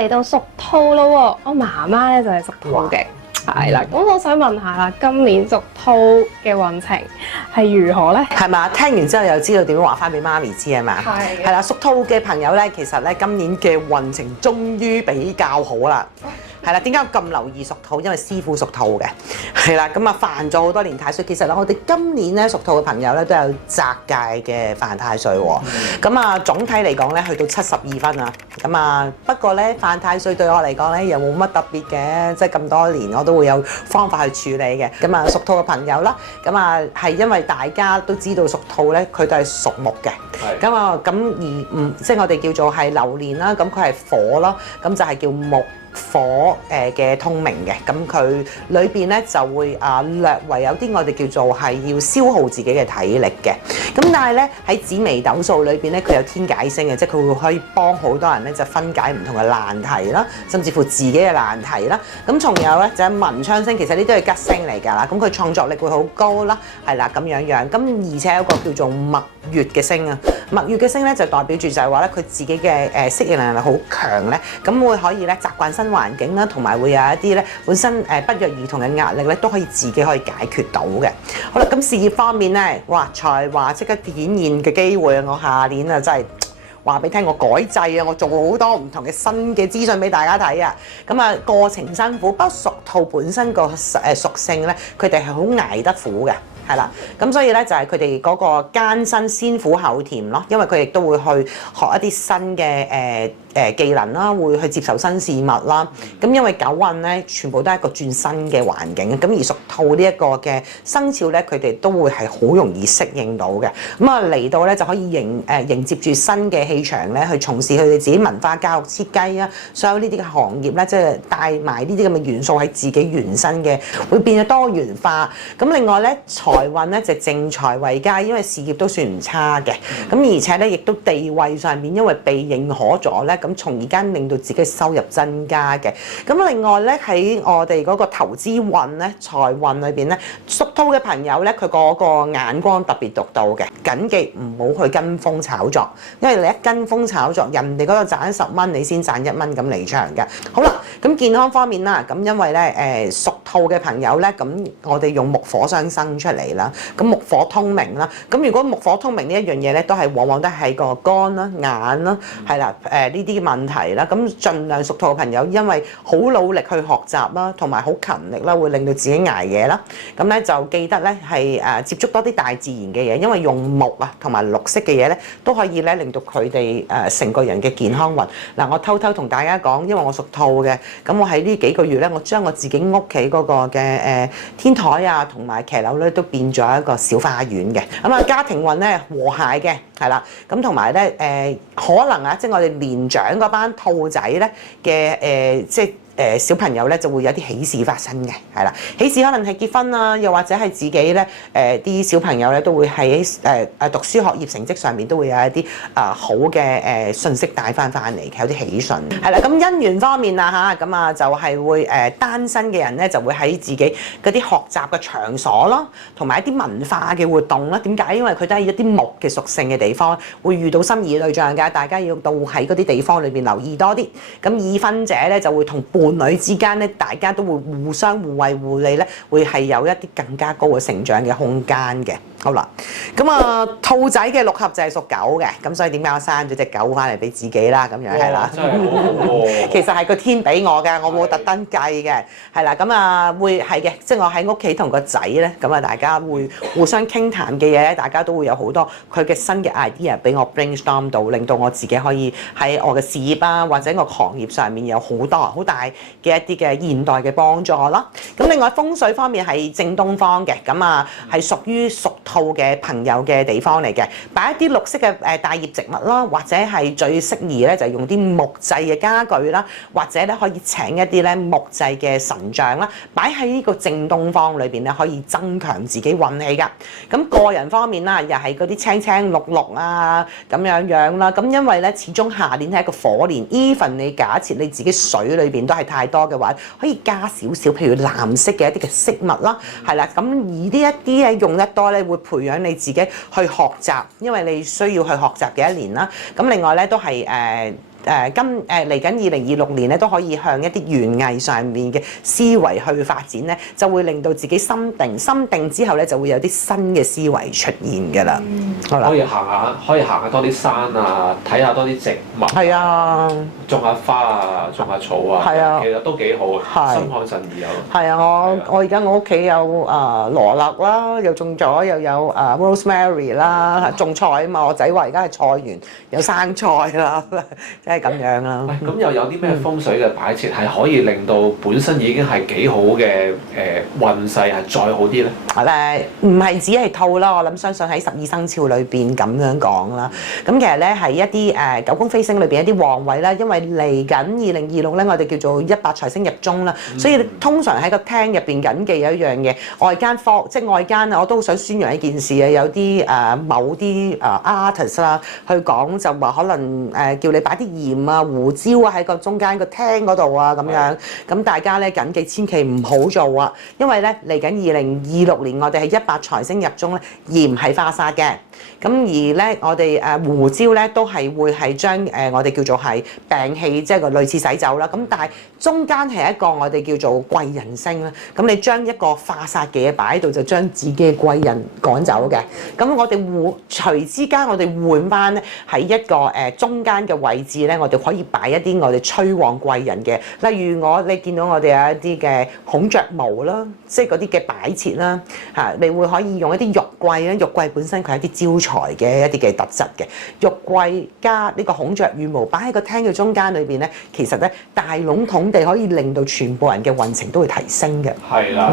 嚟到屬兔咯喎，我媽媽咧就係屬兔嘅，係啦。咁我想問下啦，今年屬兔嘅運程係如何咧？係嘛？聽完之後又知道點樣話翻俾媽咪知係嘛？係係啦，屬兔嘅朋友咧，其實咧今年嘅運程終於比較好啦。係啦，點解我咁留意屬兔？因為師傅屬兔嘅，係啦，咁啊犯咗好多年太歲。其實咧，我哋今年咧屬兔嘅朋友咧都有擇界嘅犯太歲喎。咁啊總體嚟講咧，去到72分啊。咁啊不過咧犯太歲對我嚟講咧又冇乜特別嘅，即係咁多年我都會有方法去處理嘅。咁啊屬兔嘅朋友啦，咁啊係因為大家都知道屬兔咧，佢都係屬木嘅。咁啊咁而唔即係我哋叫做係流年啦，咁佢係火咯，咁就係叫木。火嘅通明嘅，咁佢裏邊咧就會略為有啲我哋叫做係要消耗自己嘅體力嘅，咁但係咧喺紫微斗數裏邊咧佢有天解星嘅，即係佢會可以幫好多人咧就分解唔同嘅難題啦，甚至乎自己嘅難題啦。咁仲有咧就係文昌星，其實呢都係吉星嚟㗎啦，咁佢創作力會好高啦，係啦咁樣樣。咁而且有一個叫做蜜月嘅星啊，蜜月嘅星咧就代表住就係話咧佢自己嘅適應能力好強咧，咁會可以咧習慣新環境啦，同埋會有一啲咧本身不約而同嘅壓力咧，都可以自己可以解決到嘅。好啦，咁事業方面咧，哇才華即刻顯現嘅機會啊！我下年啊真係話俾你聽，我改制啊，我做好多唔同嘅新嘅資訊俾大家睇啊。咁啊過程辛苦，不過屬兔本身個屬性咧，佢哋係好捱得苦嘅。係啦，咁所以咧就係佢哋嗰個艱辛先苦後甜咯，因為佢亦都會去學一啲新嘅技能啦，會去接受新事物啦。咁因為九運咧，全部都係一個轉新嘅環境，咁而屬兔呢一個嘅生肖咧，佢哋都會係好容易適應到嘅。咁啊嚟到咧就可以迎接住新嘅氣場咧，去從事佢哋自己文化教育設計啊，所有呢啲嘅行業咧，即係帶埋呢啲咁嘅元素喺自己原生嘅，會變咗多元化。咁另外咧財運咧就正財為佳，因為事業都算唔差嘅，咁而且咧亦都地位上面因為被認可咗咧，咁從而間令到自己收入增加嘅。咁另外咧喺我哋嗰個投資運咧財運裏邊咧，屬兔嘅朋友咧佢嗰個眼光特別獨到嘅，謹記唔好去跟風炒作，因為你一跟風炒作，人哋嗰度賺10蚊，你先賺1蚊咁離場嘅。好啦，咁健康方面啦，咁因為咧屬兔嘅朋友咧，咁我哋用木火相生出嚟啦，咁木火通明啦，咁如果木火通明呢一樣嘢咧，都係往往都係個肝啦、眼啦，係啦，呢啲問題啦，咁盡量屬兔嘅朋友，因為好努力去學習啦，同埋好勤力啦，會令到自己捱夜啦，咁咧就記得咧係接觸多啲大自然嘅嘢，因為用木啊同埋綠色嘅嘢咧，都可以咧令到佢哋成個人嘅健康運。嗱，我偷偷同大家講，因為我屬兔嘅，咁我喺呢幾個月咧，我將我自己屋企嗰個嘅天台啊同埋騎樓咧都變咗一個小花園嘅。咁啊家庭運咧和諧嘅，係啦，咁同埋咧可能啊，即係我哋年長嗰班兔仔咧嘅即係小朋友咧就會有啲喜事發生嘅，係啦，喜事可能係結婚啊，又或者係自己咧啲小朋友咧都會喺讀書學業成績上面都會有一啲好嘅信息帶翻嚟嘅，有啲喜訊係啦。咁姻緣方面啊嚇，咁啊就係會單身嘅人咧就會喺自己嗰啲學習嘅場所咯，同埋一啲文化嘅活動啦。點解？因為佢都係一啲木嘅屬性嘅地方，會遇到心儀對象㗎。大家要到喺嗰啲地方裏邊留意多啲。咁已婚者咧就會同伴侶之間咧，大家都會互相互惠互利咧，會係有一啲更加高嘅成長嘅空間嘅。好啦，咁啊兔仔嘅六合就係屬狗嘅，咁所以點解我生咗隻狗翻嚟俾自己啦？咁樣係啦，其實係個天俾我嘅，我冇特登計嘅，係啦，咁啊會係嘅，即係我喺屋企同個仔咧，咁啊大家會互相傾談嘅嘢咧，大家都會有好多佢嘅新嘅 idea 俾我 brainstorm 到，令到我自己可以喺我嘅事業啊或者我行業上面有好多好大嘅一啲嘅現代嘅幫助啦。咁另外風水方面係正東方嘅，咁啊係屬於屬兔嘅朋友嘅地方嚟嘅，擺一啲綠色嘅大葉植物啦，或者係最適宜咧就用啲木製嘅家具啦，或者咧可以請一啲咧木製嘅神像啦，擺喺呢個正東方裏邊咧，可以增強自己運氣㗎。咁個人方面啦，又係嗰啲青青綠綠啊咁樣樣啦。咁因為咧始終下年係一個火年 ，even 你假設你自己水裏邊都係太多嘅話，可以加少少，譬如藍色嘅一啲嘅飾物啦，係啦。咁而呢一啲咧用得多咧，會培養你自己去學習，因為你需要去學習嘅一年啦。咁另外咧都係嚟緊2026年咧，都可以向一啲園藝上面嘅思維去發展咧，就會令到自己心定之後咧，就會有啲新嘅思維出現㗎啦。好啦，可以行下多啲山啊，睇下多啲植物。係啊，種下花啊，種下草啊，係啊其實都幾好，係心曠神怡有。係啊，我而家我屋企有羅勒啦，又種咗又有rosemary 啦，種菜啊嘛，我仔話而家係菜園有生菜啦，即係咁樣啦。喂，咁又有啲咩風水嘅擺設係可以令到本身已經係幾好嘅運勢係再好啲咧？唔係只係兔啦，我諗相信喺12生肖裏邊咁樣講啦。咁其實咧係一啲九宮飛星裏邊一啲旺位啦，因為嚟緊2026咧，我哋叫做18財星入中啦，所以通常喺個廳入邊緊記有一樣嘢，外間我都好想宣揚一件事啊，有啲某啲artist 啦去講就話可能叫你擺啲鹽啊、胡椒啊喺個中間個廳嗰度啊咁樣，咁大家咧緊記千祈唔好做啊，因為咧嚟緊2026年我哋係18財星入中咧，鹽係化煞嘅。咁而咧，我哋胡椒咧都係會係將我哋叫做係病氣，即係個類似洗走啦。咁但係中間係一個我哋叫做貴人星啦。咁你將一個化煞嘅嘢擺喺度，就將自己嘅貴人趕走嘅。咁我哋隨之間，我哋換翻咧喺一個中間嘅位置咧，我哋可以擺一啲我哋催旺貴人嘅，例如你見到我哋有一啲嘅孔雀毛啦，即係嗰啲嘅擺設啦嚇，你會可以用一啲玉桂啦，玉桂本身佢係一啲招財嘅一啲嘅特質嘅，玉桂加呢個孔雀羽毛擺喺個廳嘅中間裏邊咧，其實咧大籠統地可以令到全部人嘅運程都會提升嘅。係啦。